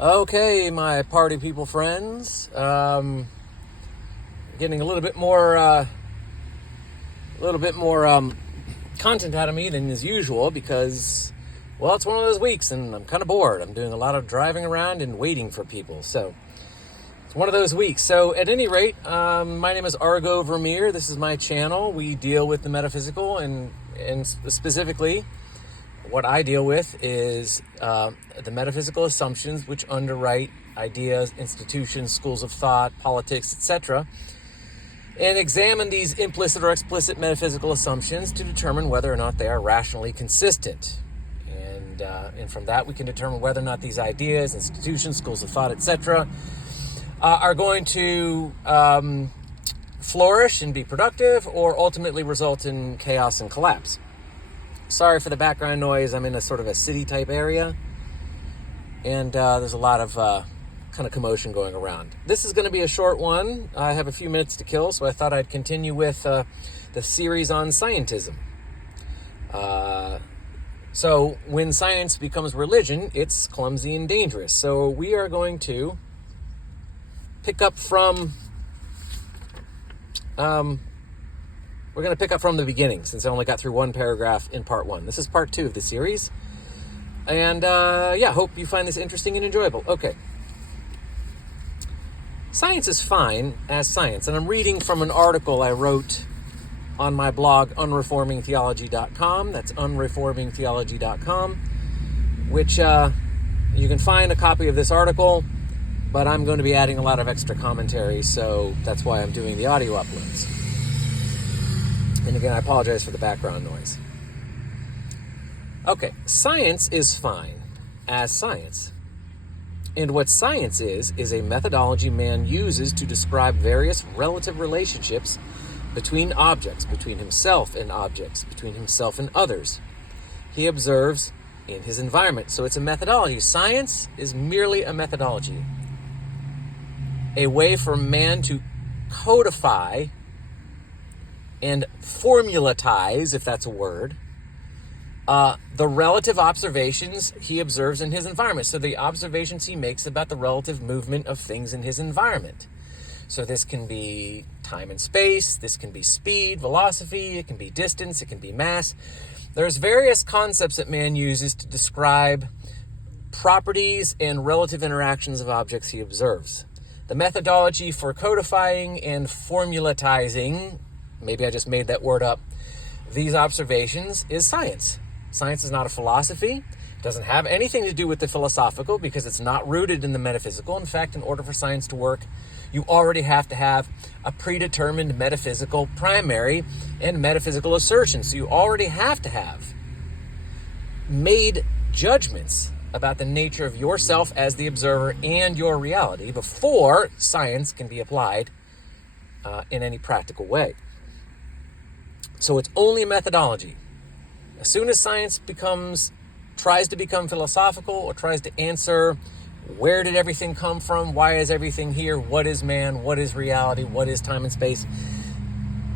Okay, my party people friends. Getting a little bit more content out of me than is usual because, well, it's one of those weeks and I'm kind of bored. I'm doing a lot of driving around and waiting for people, so it's one of those weeks. So at any rate, my name is Argo Vermeer. This is my channel. We deal with the metaphysical, and specifically what I deal with is the metaphysical assumptions which underwrite ideas, institutions, schools of thought, politics, etc., and examine these implicit or explicit metaphysical assumptions to determine whether or not they are rationally consistent. And from that, we can determine whether or not these ideas, institutions, schools of thought, etc., are going to flourish and be productive, or ultimately result in chaos and collapse. Sorry for the background noise. I'm in a sort of a city-type area, and there's a lot of kind of commotion going around. This is going to be a short one. I have a few minutes to kill, so I thought I'd continue with the series on scientism. So when science becomes religion, it's clumsy and dangerous. So we are going to pick up from... We're going to pick up from the beginning, since I only got through one paragraph in part one. This is part two of the series. And, hope you find this interesting and enjoyable. Okay. Science is fine as science. And I'm reading from an article I wrote on my blog, unreformingtheology.com. That's unreformingtheology.com, which you can find a copy of this article, but I'm going to be adding a lot of extra commentary, so that's why I'm doing the audio uploads. And again, I apologize for the background noise. Okay, science is fine as science. And what science is a methodology man uses to describe various relative relationships between objects, between himself and objects, between himself and others. He observes in his environment. So it's a methodology. Science is merely a methodology. A way for man to codify and formulatize, if that's a word, the relative observations he observes in his environment. So the observations he makes about the relative movement of things in his environment. So this can be time and space, this can be speed, velocity, it can be distance, it can be mass. There's various concepts that man uses to describe properties and relative interactions of objects he observes. The methodology for codifying and formulatizing, maybe I just made that word up, these observations is science. Science is not a philosophy. It doesn't have anything to do with the philosophical because it's not rooted in the metaphysical. In fact, in order for science to work, you already have to have a predetermined metaphysical primary and metaphysical assertion. So you already have to have made judgments about the nature of yourself as the observer and your reality before science can be applied in any practical way. So it's only a methodology. As soon as science tries to become philosophical or tries to answer where did everything come from, why is everything here, what is man, what is reality, what is time and space,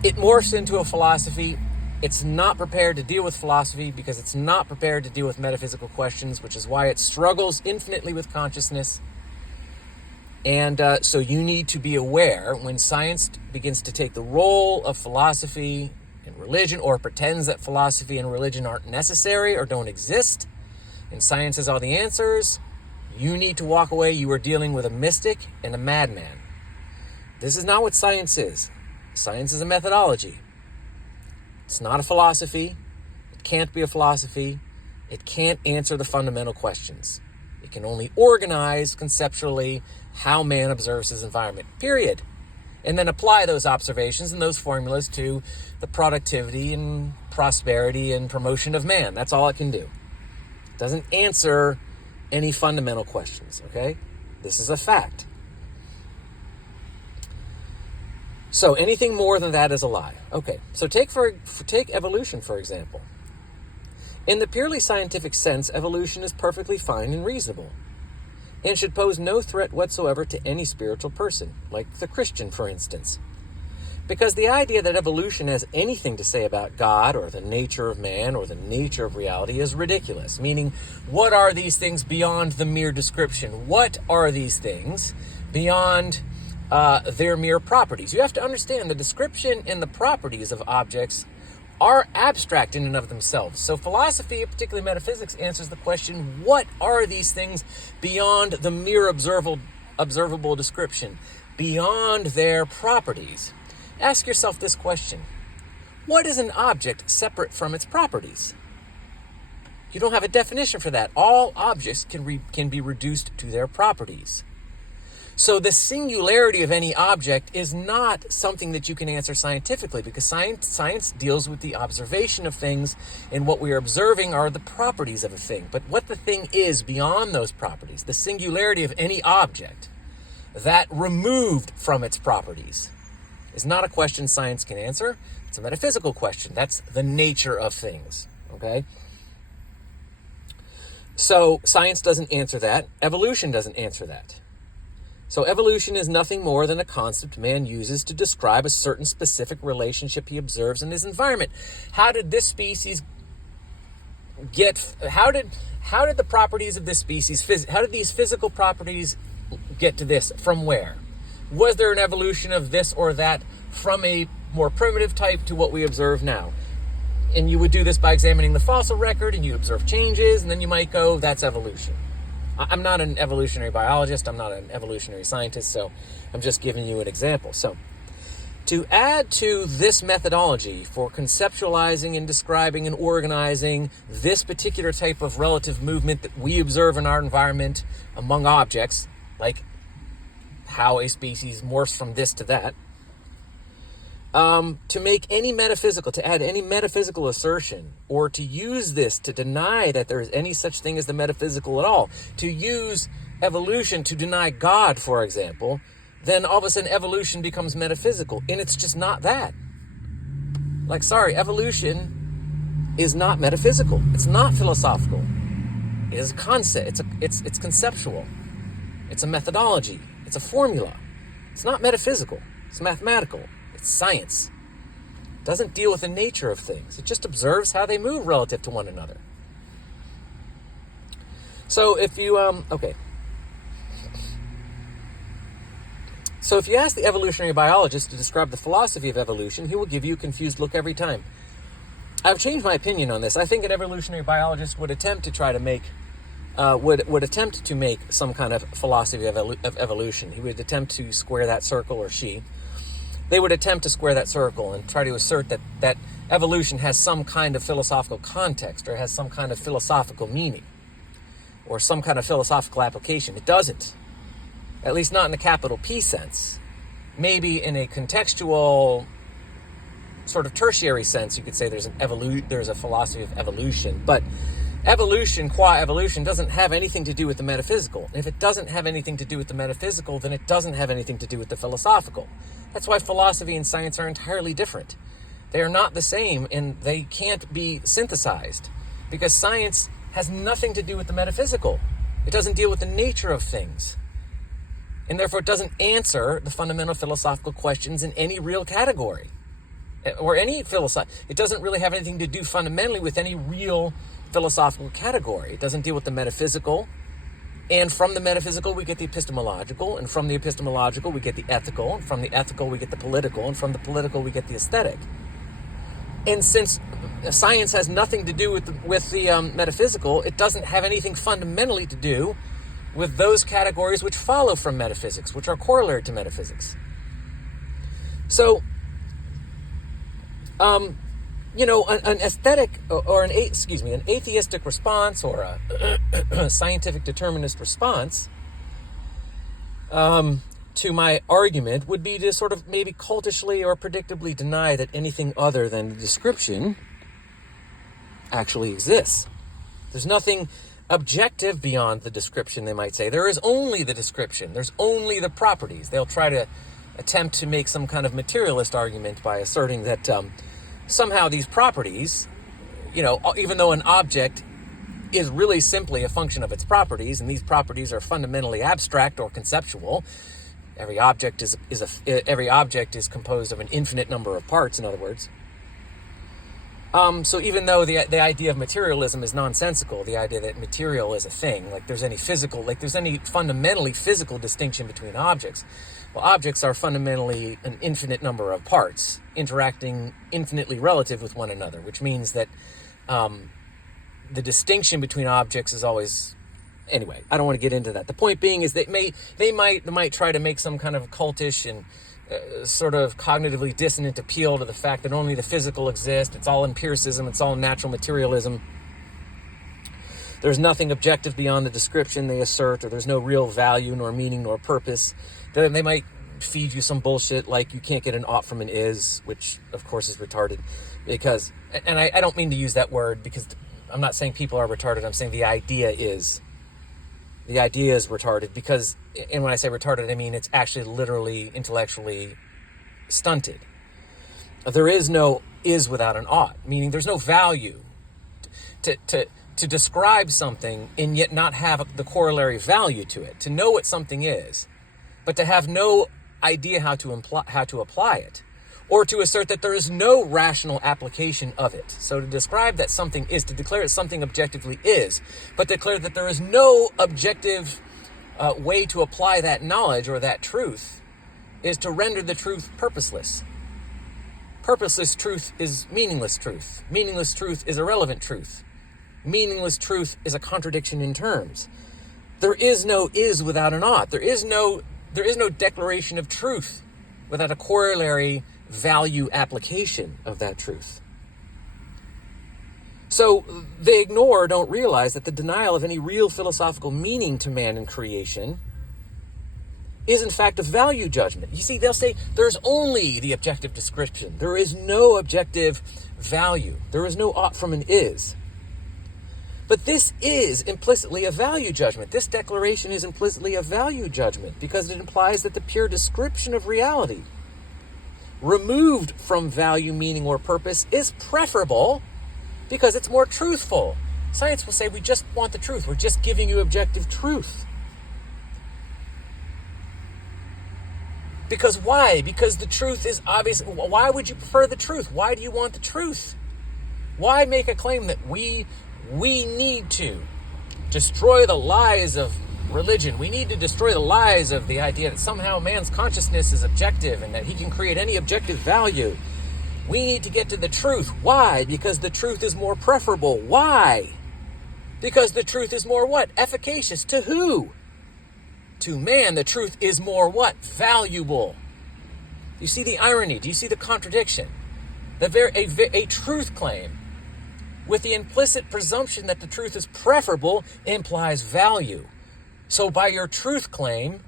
it morphs into a philosophy. It's not prepared to deal with philosophy because it's not prepared to deal with metaphysical questions, which is why it struggles infinitely with consciousness. And so you need to be aware when science begins to take the role of philosophy and religion, or pretends that philosophy and religion aren't necessary or don't exist, and science has all the answers, you need to walk away. You are dealing with a mystic and a madman. This is not what science is. Science is a methodology. It's not a philosophy. It can't be a philosophy. It can't answer the fundamental questions. It can only organize conceptually how man observes his environment, period. And then apply those observations and those formulas to the productivity and prosperity and promotion of man. That's all it can do. It doesn't answer any fundamental questions, okay? This is a fact. So anything more than that is a lie. Okay, so take evolution, for example. In the purely scientific sense, evolution is perfectly fine and reasonable, and should pose no threat whatsoever to any spiritual person, like the Christian, for instance. Because the idea that evolution has anything to say about God or the nature of man or the nature of reality is ridiculous. Meaning, what are these things beyond the mere description? What are these things beyond their mere properties? You have to understand the description and the properties of objects are abstract in and of themselves. So philosophy, particularly metaphysics, answers the question, what are these things beyond the mere observable description, beyond their properties? Ask yourself this question. What is an object separate from its properties? You don't have a definition for that. All objects can be reduced to their properties. So the singularity of any object is not something that you can answer scientifically, because science deals with the observation of things, and what we are observing are the properties of a thing. But what the thing is beyond those properties, the singularity of any object, that removed from its properties, is not a question science can answer. It's a metaphysical question. That's the nature of things, okay? So science doesn't answer that. Evolution doesn't answer that. So evolution is nothing more than a concept man uses to describe a certain specific relationship he observes in his environment. How did this species how did the properties of this species, how did these physical properties get to this? From where? Was there an evolution of this or that from a more primitive type to what we observe now? And you would do this by examining the fossil record, and you observe changes, and then you might go, that's evolution. I'm not an evolutionary biologist, I'm not an evolutionary scientist, so I'm just giving you an example. So, to add to this methodology for conceptualizing and describing and organizing this particular type of relative movement that we observe in our environment among objects, like how a species morphs from this to that, to add any metaphysical assertion, or to use this to deny that there is any such thing as the metaphysical at all, to use evolution to deny God, for example, then all of a sudden evolution becomes metaphysical, and it's just not that. Like, sorry, evolution is not metaphysical. It's not philosophical. It is a concept. It's conceptual. It's a methodology. It's a formula. It's not metaphysical. It's mathematical. It's science. It doesn't deal with the nature of things. It just observes how they move relative to one another. So if you, So if you ask the evolutionary biologist to describe the philosophy of evolution, he will give you a confused look every time. I've changed my opinion on this. I think an evolutionary biologist would attempt to try to make would attempt to make some kind of philosophy of evolution. He would attempt to square that circle, or they would attempt to square that circle and try to assert that evolution has some kind of philosophical context, or has some kind of philosophical meaning, or some kind of philosophical application. It doesn't. At least not in a capital P sense. Maybe in a contextual, sort of tertiary sense, you could say there's a philosophy of evolution, but evolution qua evolution doesn't have anything to do with the metaphysical. And if it doesn't have anything to do with the metaphysical, then it doesn't have anything to do with the philosophical. That's why philosophy and science are entirely different. They are not the same, and they can't be synthesized, because science has nothing to do with the metaphysical. It doesn't deal with the nature of things, and therefore it doesn't answer the fundamental philosophical questions in any real category, or any it doesn't really have anything to do fundamentally with any real philosophical category. It doesn't deal with the metaphysical, and from the metaphysical we get the epistemological, and from the epistemological we get the ethical, and from the ethical we get the political, and from the political we get the aesthetic. And since science has nothing to do with the metaphysical, it doesn't have anything fundamentally to do with those categories which follow from metaphysics, which are corollary to metaphysics. So, an aesthetic or an atheistic response, or a scientific determinist response to my argument would be to sort of maybe cultishly or predictably deny that anything other than the description actually exists. There's nothing objective beyond the description, they might say. There is only the description. There's only the properties. They'll try to attempt to make some kind of materialist argument by asserting that somehow these properties, even though an object is really simply a function of its properties, and these properties are fundamentally abstract or conceptual, Every object every object is composed of an infinite number of parts, in other words. So even though the idea of materialism is nonsensical, the idea that material is a thing, like there's any fundamentally physical distinction between objects, well, objects are fundamentally an infinite number of parts interacting infinitely relative with one another, which means that the distinction between objects is always... Anyway, I don't want to get into that. The point being is that they might try to make some kind of cultish and sort of cognitively dissonant appeal to the fact that only the physical exists. It's all empiricism. It's all natural materialism. There's nothing objective beyond the description they assert, or there's no real value, nor meaning, nor purpose. They might feed you some bullshit like you can't get an ought from an is, which of course is retarded. Because, and I don't mean to use that word because I'm not saying people are retarded. I'm saying the idea is. The idea is retarded because, and when I say retarded, I mean it's actually literally intellectually stunted. There is no is without an ought, meaning there's no value to describe something and yet not have the corollary value to it. To know what something is, but to have no idea how to apply it, or to assert that there is no rational application of it. So to describe that something is, to declare that something objectively is, but declare that there is no objective way to apply that knowledge or that truth, is to render the truth purposeless. Purposeless truth is meaningless truth. Meaningless truth is irrelevant truth. Meaningless truth is a contradiction in terms. There is no is without an ought. There is no declaration of truth without a corollary value application of that truth. So they ignore, don't realize that the denial of any real philosophical meaning to man and creation is in fact a value judgment. You see, they'll say there's only the objective description. There is no objective value. There is no ought from an is. But this is implicitly a value judgment. This declaration is implicitly a value judgment because it implies that the pure description of reality, removed from value, meaning, or purpose, is preferable because it's more truthful. Science will say, we just want the truth. We're just giving you objective truth. Because why? Because the truth is obvious. Why would you prefer the truth? Why do you want the truth? Why make a claim that we need to destroy the lies of religion? We need to destroy the lies of the idea that somehow man's consciousness is objective and that he can create any objective value. We need to get to the truth. Why? Because the truth is more preferable. Why? Because the truth is more what? Efficacious. To who? To man, the truth is more what? Valuable. You see the irony? Do you see the contradiction? A truth claim with the implicit presumption that the truth is preferable implies value. So by your truth claim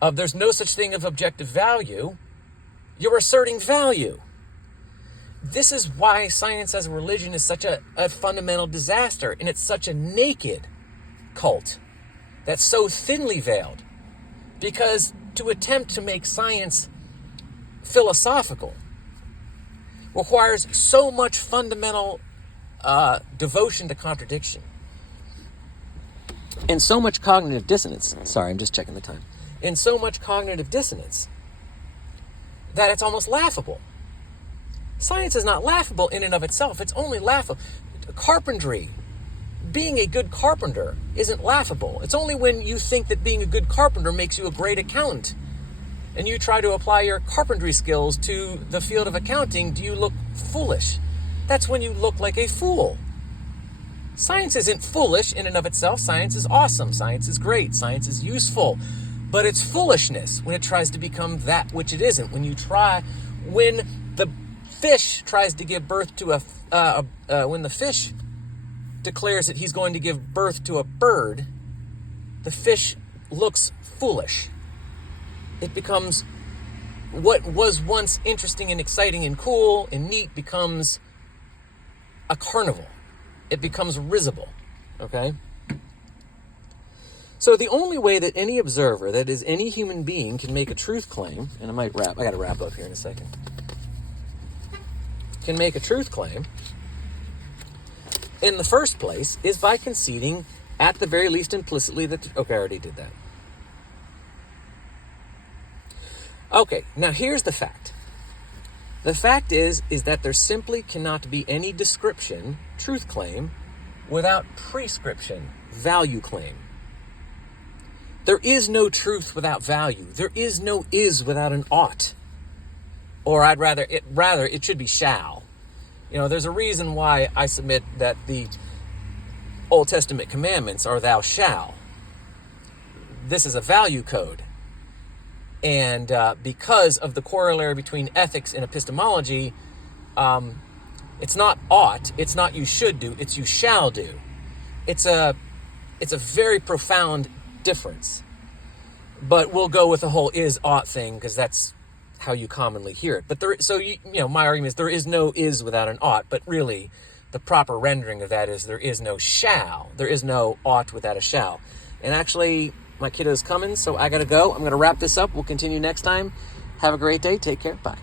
of there's no such thing of objective value, you're asserting value. This is why science as a religion is such a fundamental disaster, and it's such a naked cult that's so thinly veiled. Because to attempt to make science philosophical requires so much fundamental devotion to contradiction and so much cognitive dissonance. Sorry, I'm just checking the time. And so much cognitive dissonance that it's almost laughable. Science is not laughable in and of itself. It's only laughable. Carpentry, being a good carpenter, isn't laughable. It's only when you think that being a good carpenter makes you a great accountant and you try to apply your carpentry skills to the field of accounting do you look foolish. That's when you look like a fool. Science isn't foolish in and of itself. Science is awesome. Science is great. Science is useful. But it's foolishness when it tries to become that which it isn't. When the fish tries to give birth to when the fish declares that he's going to give birth to a bird, the fish looks foolish. It becomes what was once interesting and exciting and cool and neat becomes a carnival. It becomes risible, okay? So the only way that any observer, that is any human being, can make a truth claim, and I got to wrap up here in a second, can make a truth claim in the first place is by conceding, at the very least implicitly, that... Okay, I already did that. Okay, now here's the fact. The fact is that there simply cannot be any description, truth claim, without prescription, value claim. There is no truth without value. There is no is without an ought. Or it should be shall. There's a reason why I submit that the Old Testament commandments are thou shall. This is a value code. And because of the corollary between ethics and epistemology, it's not ought, it's not you should do, it's you shall do. It's a very profound difference. But we'll go with the whole is ought thing because that's how you commonly hear it. But my argument is there is no is without an ought, but really the proper rendering of that is there is no shall. There is no ought without a shall. And actually, my kiddo's coming, so I gotta go. I'm gonna wrap this up. We'll continue next time. Have a great day. Take care. Bye.